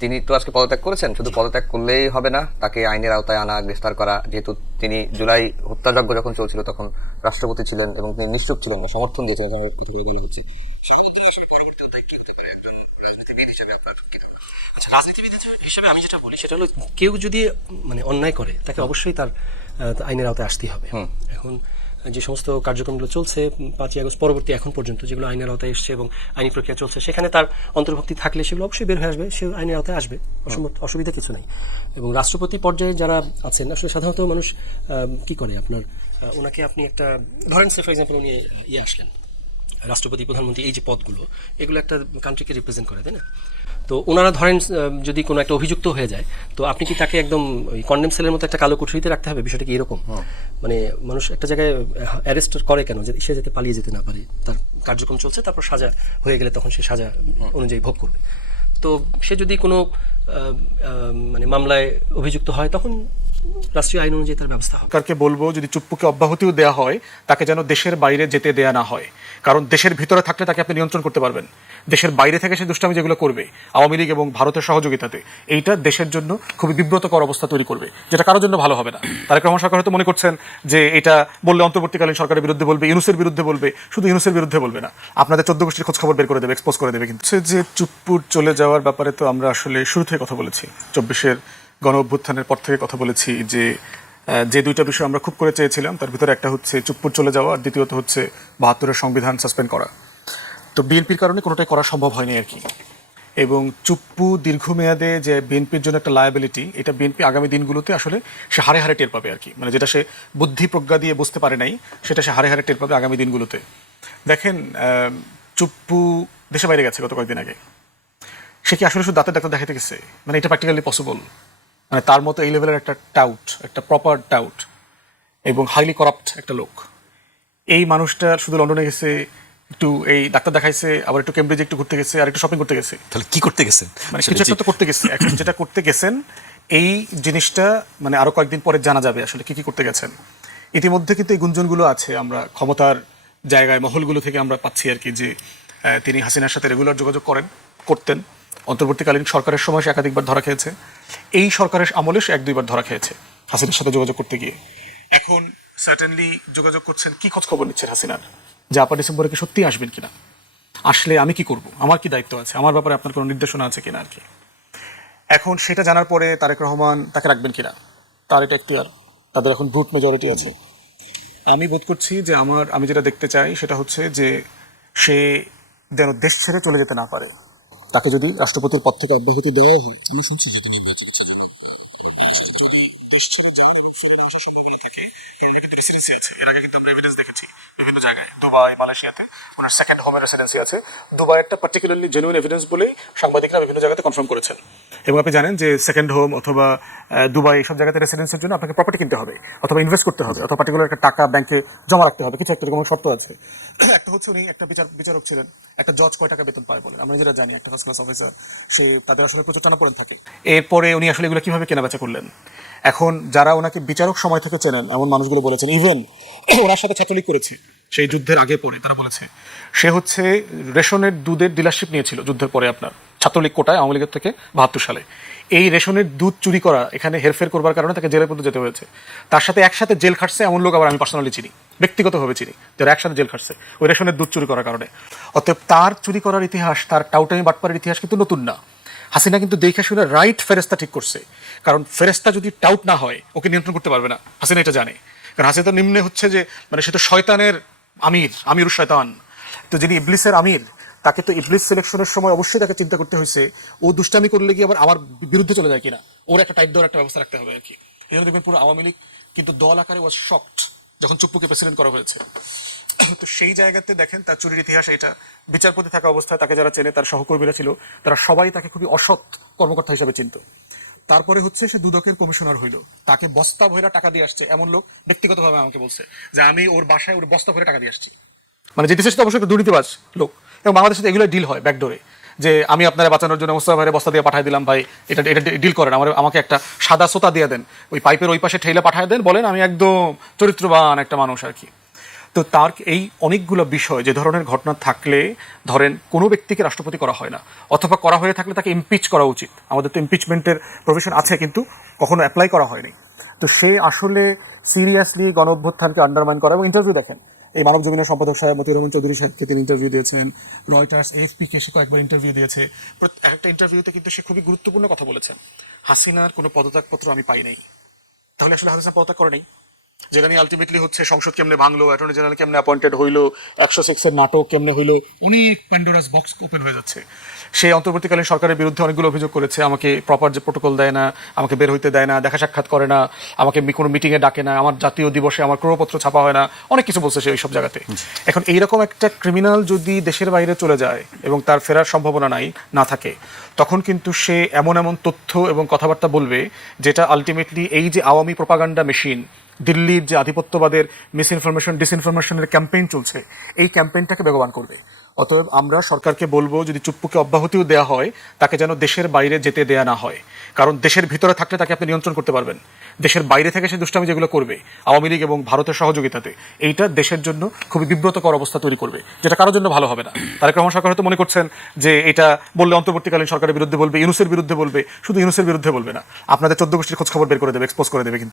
তিনি তো আজকে পদত্যাগ করেছেন, শুধু পদত্যাগ করলেই হবে না, তাকে আইনের আওতায় আনা, গ্রেফতার করা। যেহেতু তিনি জুলাই হত্যাযজ্ঞ যখন চলছিল তখন রাষ্ট্রপতি ছিলেন এবং তিনি নিশ্চুপ ছিলেন না, সমর্থন দিয়েছেন, এখানে কথাগুলো বলা হচ্ছে। স্বাগতিক আসলে পরবর্তী অধ্যায় কি হতে পারে একজন রাজনীতিবিদ হিসেবে আপনার কি ধারণা? আচ্ছা, রাজনীতিবিদ হিসেবে আমি যেটা বলি সেটা হলো, কেউ যদি মানে অন্যায় করে তাকে অবশ্যই তার আইনের আওতায় আসতেই হবে। এখন যে সমস্ত কার্যক্রমগুলো চলছে 5ই আগস্ট পরবর্তী এখন পর্যন্ত, যেগুলো আইনের আওতায় এসছে এবং আইনি প্রক্রিয়া চলছে, সেখানে তার অন্তর্ভুক্তি থাকলে সেগুলো অবশ্যই বের হয়ে আসবে, সে আইনের আওতায় আসবে, অসুবিধা কিছু নেই। এবং রাষ্ট্রপতি পর্যায়ে যারা আছেন, আসলে সাধারণত মানুষ কি করে, আপনার ওনাকে আপনি একটা ধরেন, ফর এক্সাম্পল উনি আসলেন রাষ্ট্রপতি, প্রধানমন্ত্রী, এই যে পদগুলো, এগুলো একটা কান্ট্রিকে রিপ্রেজেন্ট করে, তাই না? তো ওনারা ধরেন যদি কোনো একটা অভিযুক্ত হয়ে যায়, তো আপনি কি তাকে একদম ওই কন্ডেম সেলের মতো একটা কালো কুঠরিতে রাখতে হবে? বিষয়টা কি এরকম? মানে মানুষ একটা জায়গায় অ্যারেস্ট করে কেন? যে সে যাতে পালিয়ে যেতে না পারে, তার কার্যক্রম চলছে, তারপর সাজা হয়ে গেলে তখন সে সাজা অনুযায়ী ভোগ করবে। তো সে যদি কোনো মানে মামলায় অভিযুক্ত হয়, তখন রাষ্ট্রীয় আইন অনুযায়ী তার ব্যবস্থা হবে। সরকারকে বলবো, যদি চুপ্পুকে অব্যাহতিও দেওয়া হয়, তাকে যেন দেশের বাইরে যেতে দেয়া না হয়। কারণ দেশের ভিতরে থাকলে তাকে আপনি নিয়ন্ত্রণ করতে পারবেন, দেশের বাইরে থেকে সে দুষ্টামি যেগুলো করবে আওয়ামী লীগ এবং ভারতের সহযোগিতাতে, এইটা দেশের জন্য খুবই বিব্রতকর অবস্থা তৈরি করবে, যেটা কারোর জন্য ভালো হবে না। তারেক রহমান সরকার হয়তো মনে করছেন যে এটা বললে অন্তর্বর্তীকালীন সরকারের বিরুদ্ধে বলবে, ইউনূসের বিরুদ্ধে বলবে, শুধু ইউনূসের বিরুদ্ধে বলবে না, আপনাদের 14 গোষ্ঠীর খোঁজ খবর বের করে দেবে, এক্সপোজ করে দেবে। কিন্তু যে চুপ্পুর চলে যাওয়ার ব্যাপারে তো আমরা আসলে শুরু থেকে কথা বলেছি, 24-এর গণ অভ্যুত্থানের পর থেকে কথা বলেছি যে যে দুইটা বিষয় আমরা খুব করে চেয়েছিলাম, তার ভিতরে একটা হচ্ছে চুপ্পুর চলে যাওয়া, আর দ্বিতীয়ত হচ্ছে 72-এর সংবিধান সাসপেন্ড করা। তো বিএনপির কারণে কোনোটাই করা সম্ভব হয়নি আর কি। এবং চুপ্পু দীর্ঘমেয়াদে যে বিএনপির জন্য একটা লায়াবিলিটি, এটা বিএনপি আগামী দিনগুলোতে আসলে সে হারে হারে টের পাবে আর কি। মানে যেটা সে বুদ্ধি প্রজ্ঞা দিয়ে বুঝতে পারে নাই, সেটা সে হারে হারে টের পাবে আগামী দিনগুলোতে। দেখেন, চুপ্পু দেশে বাইরে গেছে গত কয়েকদিন আগে। সে কি আসলে শুধু দাঁতের ডাক্তার দেখাতে গেছে? মানে এটা প্র্যাকটিক্যালি পসিবল? মানে তার মতো এই লেভেলের একটা টাউট, একটা প্রপার টাউট এবং হাইলি করাপ্ট একটা লোক, এই মানুষটা শুধু লন্ডনে গেছে, একটু এই ডাক্তার দেখাইছে, আবার একটু কেমব্রিজে একটু ঘুরতে গেছে, আর একটু শপিং করতে গেছে। তাহলে কি করতে গেছেন? মানে কিছু একটা তো করতে গেছে। এখন যেটা করতে গেছেন, এই জিনিসটা মানে আরো কয়েকদিন পরে জানা যাবে আসলে কি কি করতে গেছেন। ইতিমধ্যে কিন্তু এই গুঞ্জনগুলো আছে, আমরা ক্ষমতার জায়গায় মহলগুলো থেকে আমরা পাচ্ছি আর কি, যে তিনি হাসিনার সাথে রেগুলার যোগাযোগ করতেন। অন্তর্বর্তীকালীন সরকারের সময় সে একাধিকবার ধরা খেয়েছে, এই সরকারের আমলে সে 1-2 বার ধরা খেয়েছে হাসিনার সাথে যোগাযোগ করতে গিয়ে। এখন সার্টেনলি যোগাযোগ করছেন, কি খোঁজ খবর নিচ্ছেন হাসিনার, যে আপা ডিসেম্বরে কি সত্যি আসবেন কিনা, আসলে আমি কি করব, আমার কি দায়িত্ব আছে, আমার ব্যাপারে আপনার কোনো নির্দেশনা আছে কিনা আর কি। এখন সেটা জানার পরে তারেক রহমান তাকে রাখবেন কিনা, তার এটা এখতিয়ার, তাদের এখন ভোট মেজরিটি আছে। আমি বোধ করছি যে আমি যেটা দেখতে চাই সেটা হচ্ছে যে সে যেন দেশ ছেড়ে চলে যেতে না পারে। তাকে যদি রাষ্ট্রপতির পদ থেকে অব্যাহতি দেওয়া হয়, আমি শুনছি যে তিনি নির্বাচন চান। যদি দেশ ছেড়ে যাওয়ার কোনো ফিরে না আসার সম্ভাবনা থাকে, কারণ এটা রেসিডেন্সি আছে, এর আগে কিন্তু আমরা এভিডেন্স দেখেছি বিভিন্ন জায়গায়, দুবাই, মালয়েশিয়াতে ওনার সেকেন্ড হোমের রেসিডেন্সি আছে। দুবাই একটা পার্টিকুলারলি জেনুইন এভিডেন্স বলেই সাংবাদিকরা বিভিন্ন জায়গাতে কনফার্ম করেছেন। এবং আপনি জানেন যে সেকেন্ড হোম অথবা দুবাই এইসব জায়গাতে রেসিডেন্সের জন্য আপনাকে প্রপার্টি কিনতে হবে, অথবা ইনভেস্ট করতে হবে, অথবা পার্টিকুলার একটা টাকা ব্যাংকে জমা রাখতে হবে, কিছু একটা এরকম শর্ত আছে। একটা হচ্ছে উনি একটা বিচারক ছিলেন, একটা জজ কয় টাকা বেতন পায় বলেন, আমরা যেটা জানি একটা ফার্স্ট ক্লাস অফিসার, সে তাদের আসলে প্রচুর টানাপোড়েন থাকে। এরপরে উনি আসলে এগুলো কিভাবে কেনাবেচা করলেন? এখন যারা ওনাকে বিচারক সময় থেকে চেনেন এমন মানুষগুলো বলেছেন, ইভেন ওনার সাথে ছাত্রলীগ করেছে সেই যুদ্ধের আগে পরে, তারা বলেছে সে হচ্ছে রেশনের দুধের ডিলারশিপ নিয়েছিল যুদ্ধের পরে, আপনার ছাত্রলীগ কোটায় আওয়ামী লীগের থেকে 72 সালে। এই রেশনের দুধ চুরি করা, এখানে হেরফের করবার কারণে তাকে জেলে পর্যন্ত যেতে হয়েছে। তার সাথে একসাথে জেল খাটছে এমন লোক আবার আমি পার্সোনালি চিনি, ব্যক্তিগতভাবে চিনি, যারা একসাথে জেল খাটছে ওই রেশনের দুধ চুরি করার কারণে। অতএব তার চুরি করার ইতিহাস, তার টাউটামি বাটপারের ইতিহাস কিন্তু নতুন না। হাসিনা কিন্তু দেখে শুনে রাইট ফেরেস্তা ঠিক করছে, কারণ ফেরেস্তা যদি টাউট না হয় ওকে নিয়ন্ত্রণ করতে পারবে না, হাসিনা এটা জানে। কারণ হাসিনা নিম্নে হচ্ছে যে মানে সে তো শয়তানের আমিরুর শয়তান। তো যিনি ইবলিসের আমির, তাকে তো ইবলিস সিলেকশনের সময় অবশ্যই তাকে চিন্তা করতে হয়েছে ও দুষ্টামি করলে কি আবার আমার বিরুদ্ধে চলে যায় কিনা, ওর একটা টাইট দেওয়ার একটা ব্যবস্থা রাখতে হবে আর কি। এই জন্য দেখবেন পুরো আওয়ামী লীগ কিন্তু দল আকারে ওয়াজ শকড যখন চুপ্পুকে প্রেসিডেন্ট করা হয়েছে। তো সেই জায়গাতে দেখেন তার চুরির ইতিহাস এটা। বিচারপতি থাকা অবস্থায় তাকে যারা চেনে, তার সহকর্মীরা ছিল, তারা সবাই তাকে খুবই অসৎ কর্মকর্তা হিসাবে চিনত। তারপরে হচ্ছে সে দুদকের কমিশনার হইলো, তাকে বস্তা ভরা টাকা দিয়ে আসছে এমন লোক ব্যক্তিগতভাবে আমাকে বলছে যে আমি ওর বাসায় ওর বস্তা ভরে টাকা দিয়ে আসছি। মানে যে দেশে তো অবশ্যই একটা দুর্নীতিবাজ লোক, এবং বাংলাদেশে এগুলো ডিল হয় ব্যাকডোরে, যে আমি আপনারা বাঁচানোর জন্য মোস্তফা ভাইয়ের বস্তা দিয়ে পাঠিয়ে দিলাম, ভাই এটা এটা ডিল করেন, আমাকে একটা সাদা সোতা দিয়ে দেন, ওই পাইপের ওই পাশে ঠেলে পাঠিয়ে দেন, বলেন আমি একদম চরিত্রবান একটা মানুষ আর কি। তো তো তার এই অনেকগুলো বিষয় যে ধরনের ঘটনা থাকলে ধরেন কোনো ব্যক্তিকে রাষ্ট্রপতি করা হয় না, অথবা করা হয়ে থাকলে তাকে ইমপিচ করা উচিত। আমাদের তো ইমপিচমেন্টের প্রভিশন আছে, কিন্তু কখনো অ্যাপ্লাই করা হয়নি। তো সে আসলে সিরিয়াসলি গণ অভ্যুত্থানকে আন্ডারমাইন করা, এবং ইন্টারভিউ দেখেন, এই মানব জমিনের সম্পাদক সাহেব মতিউর রহমান চৌধুরী সাহেবকে তিনি ইন্টারভিউ দিয়েছেন, রয়টার্স, এএফপি-কে সে কয়েকবার ইন্টারভিউ দিয়েছে। একটা ইন্টারভিউতে কিন্তু সে খুবই গুরুত্বপূর্ণ কথা বলেছেন, হাসিনার কোনো পদত্যাগপত্র আমি পাই নাই। তাহলে আসলে হাসিনা পদত্যাগ করে নেই, যেটা নিয়ে আলটিমেটলি হচ্ছে সংসদ কেমনে ভাঙলো, অ্যাটর্নি জেনারেল কেমনে অ্যাপয়েন্টেড হইলো, 106-এর নাটক কেমনে হইলো, অনেক প্যান্ডোরাস বক্স ওপেন হয়ে যাচ্ছে। সে অন্তর্বর্তীকালীন সরকারের বিরুদ্ধে অনেকগুলো অভিযোগ করেছে, আমাকে প্রপার যে প্রোটোকল দেয় না, আমাকে বের হইতে দেয় না, দেখা সাক্ষাৎ করে না, আমাকে কোনো মিটিংয়ে ডাকে না, আমার জাতীয় দিবসে আমার ক্রয়পত্র ছাপা হয় না, অনেক কিছু বলছে সে ওইসব জায়গাতে। এখন এইরকম একটা ক্রিমিনাল যদি দেশের বাইরে চলে যায় এবং তার ফেরার সম্ভাবনা না থাকে, তখন কিন্তু সে এমন এমন তথ্য এবং কথাবার্তা বলবে যেটা আলটিমেটলি এই যে আওয়ামী প্রোপাগান্ডা মেশিন, দিল্লির যে আধিপত্যবাদের মিসইনফরমেশন ডিসইনফরমেশনের ক্যাম্পেইন চলছে, এই ক্যাম্পেইনটাকে বেগবান করবে। অতএব আমরা সরকারকে বলবো, যদি চুপ্পুকে অব্যাহতিও দেওয়া হয়, তাকে যেন দেশের বাইরে যেতে দেয়া না হয়। কারণ দেশের ভিতরে থাকলে তাকে আপনি নিয়ন্ত্রণ করতে পারবেন, দেশের বাইরে থেকে সে দুষ্টামি যেগুলো করবে আওয়ামী লীগ এবং ভারতের সহযোগিতাতে, এইটা দেশের জন্য খুবই বিব্রতকর অবস্থা তৈরি করবে, যেটা কারোর জন্য ভালো হবে না। তারেক রহমান সরকার হয়তো মনে করছেন যে এটা বললে অন্তর্বর্তীকালীন সরকারের বিরুদ্ধে বলবে, ইউনূসের বিরুদ্ধে বলবে, শুধু ইউনূসের বিরুদ্ধে বলবে না, আপনাদের 14 গোষ্ঠীর খোঁজ খবর বের করে দেবে, এক্সপোজ করে দেবে। কিন্তু